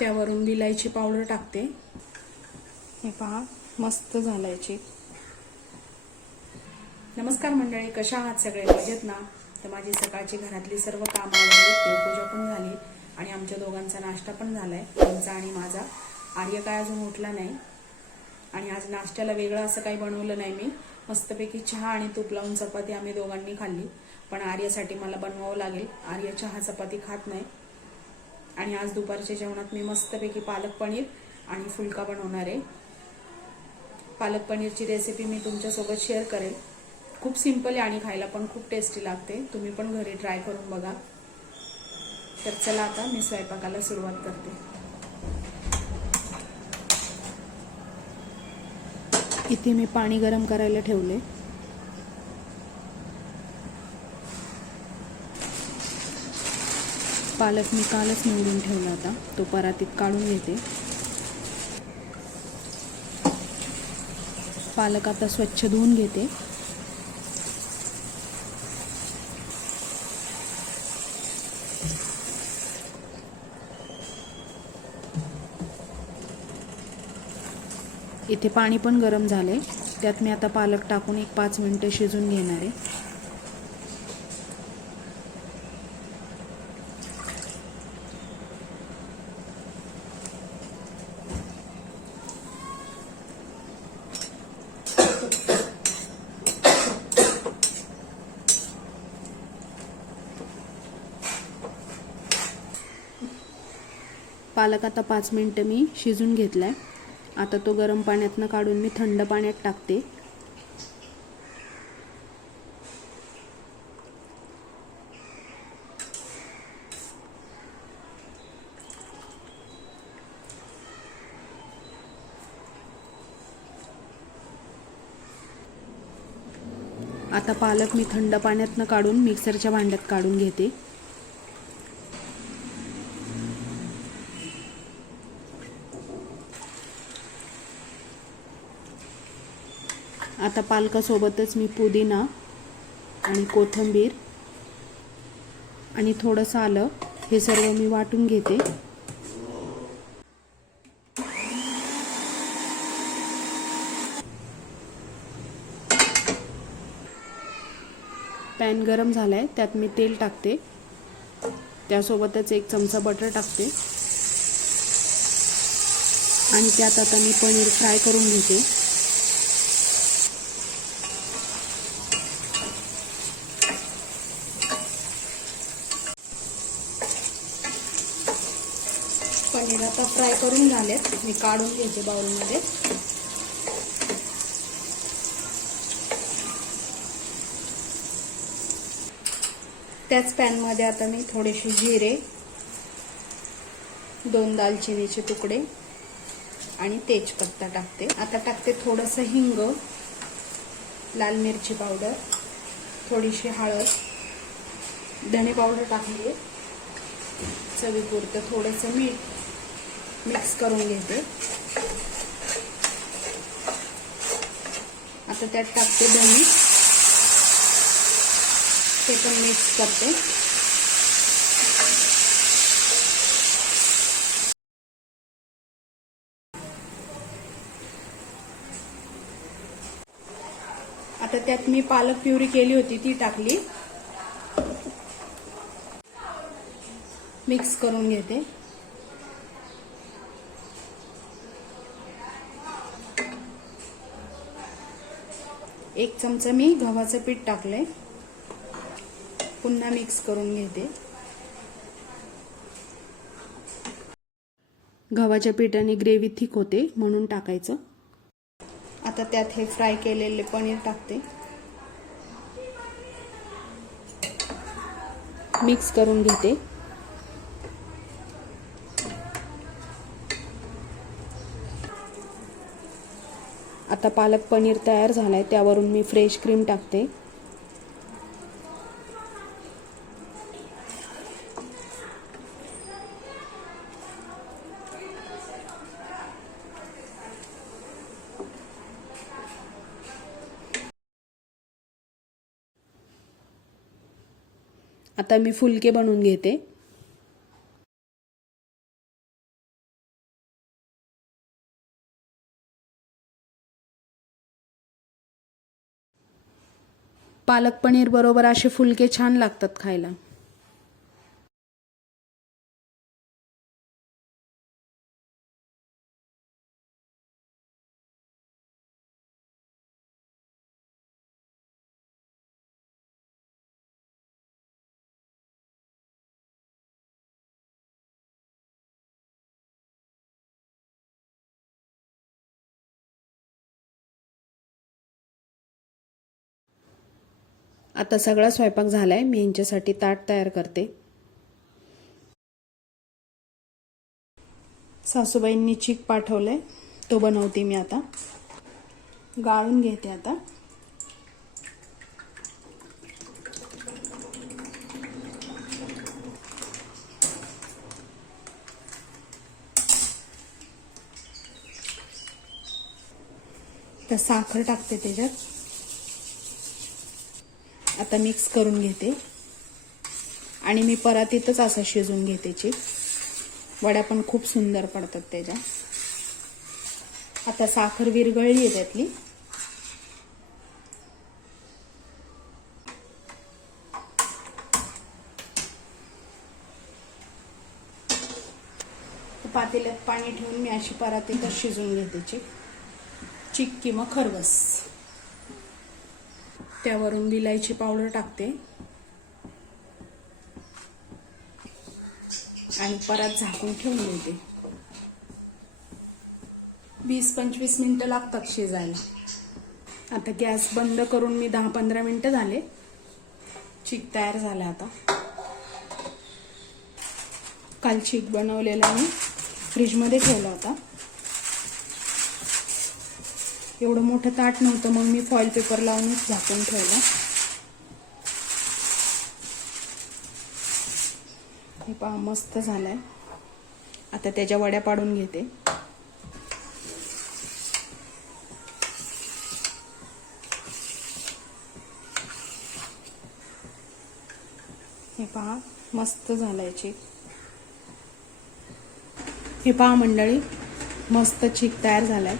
त्यावरून विलायची पावडर टाकते. हे पहा मस्त झालायची नमस्कार मंडळी कशा आहात सगळे? मजेत ना? तर माझी सकाळची घरातली सर्व कामं आवडली देवपूजा पण झाली आणि आमच्या दोघांचा नाश्ता पण झालाय. आमचा आणि माझा. आर्य काय अजून उठला नाही. आणि आज नाश्त्याला वेगळं असं काही बनवलं नाही मी. मस्तपैकी चहा आणि तूप लावून चपाती आम्ही दोघांनी खाल्ली. पण आर्यासाठी मला बनवावं लागेल. आर्य चहा चपाती खात नाही. आणि आज दुपारच्या जेवणात मी मस्तपैकी पालक पनीर आणि फुलका बनवणार आहे. पालक पनीरची रेसिपी मी तुमच्यासोबत शेअर करेल. खूप सिंपल आहे आणि खायला पण खूप टेस्टी लागते. तुम्ही पण घरी ट्राय करून बघा. तर चला आता मी स्वयंपाकाला सुरुवात करते. इथे मी पाणी गरम करायला ठेवले पालक मी कालच निवडून ठेवला होता. तो परातीत काढून घेते. पालक आता स्वच्छ धुवून घेते. इथे पाणी पण गरम झाले त्यात मी आता पालक टाकून एक पाच मिनटं शिजून घेणार आहे. पालक आता पाच मिनटं मी शिजून घेतला आहे आता तो गरम पाण्यातनं काढून मी थंड पाण्यात टाकते. आता पालक मी थंड पाण्यातनं काढून मिक्सरच्या भांड्यात काढून घेते. आता पालकासोबतच मी पुदिना आणि कोथिंबीर आणि थोडंसं आलं. हे सर्व मी वाटून घेते. पॅन गरम झालाय. त्यात मी तेल टाकते. त्यासोबतच एक चमचा बटर टाकते. आणि त्यात आता मी पनीर फ्राय करून घेते. पनीर आता फ्राय करून झालेत. मी काढून घेते बाउलमध्ये. त्याच पॅनमध्ये आता मी थोडेसे जिरे दोन दालचिनीचे तुकडे आणि तेजपत्ता टाकते. आता टाकते थोडंसं हिंग लाल मिरची पावडर थोडीशी हळद धणे पावडर टाकली चवीपुरतं थोडंसं मीठ मिक्स करून घेते. आता त्यात टाकते धणे ते पण मिक्स करते. आता त्यात मी पालक प्युरी केली होती ती टाकली. मिक्स करून घेते. एक चमचा मी गव्हाचं पीठ टाकलंय. पुन्हा मिक्स करून घेते. गव्हाच्या पिठाने ग्रेव्ही थिक होते म्हणून टाकायचं. आता त्यात हे फ्राय केलेले पनीर टाकते. मिक्स करून घेते. आता पालक पनीर तयार झालाय त्यावरून मी फ्रेश क्रीम टाकते. आता मी फुलके बनवून घेते. पालक पनीर बरोबर असे फुलके छान लागतात खायला. आता सगळा स्वयंपाक झाला आहे मी यांच्यासाठी ताट तयार करते. सासूबाईंनी चीक पाठवलं आहे तो बनवते मी आता. गाळून घेते आता. तर साखर टाकते त्याच्यात. आता मिक्स करून घेते. आणि मी परातीतच असं शिजून घेते चिक वड्या पण खूप सुंदर पडतात त्याच्या. आता साखर विरघळली आहे त्यातली. पातेल्यात पाणी ठेवून मी अशी परातीतच शिजून घेते चिक चिक किंवा खरवस. त्यावरून विलायची पावडर टाकते. आणि परत झाकून ठेवून देते. वीस पंचवीस मिनटं लागतात शिजायला. आता गॅस बंद करून मी दहा पंधरा मिनटं झाले. चीक तयार झाला आता. काल चीक बनवलेला मी. फ्रीजमध्ये ठेवला होता. एवढं मोठं ताट नव्हतं मग मी फॉईल पेपर लावूनच झाकून ठेवलं. हे पहा मस्त झालंय. आता त्याच्या वड्या पाडून घेते. हे पहा मस्त झालंय चीक हे पहा मंडळी मस्त चीक तयार झालाय.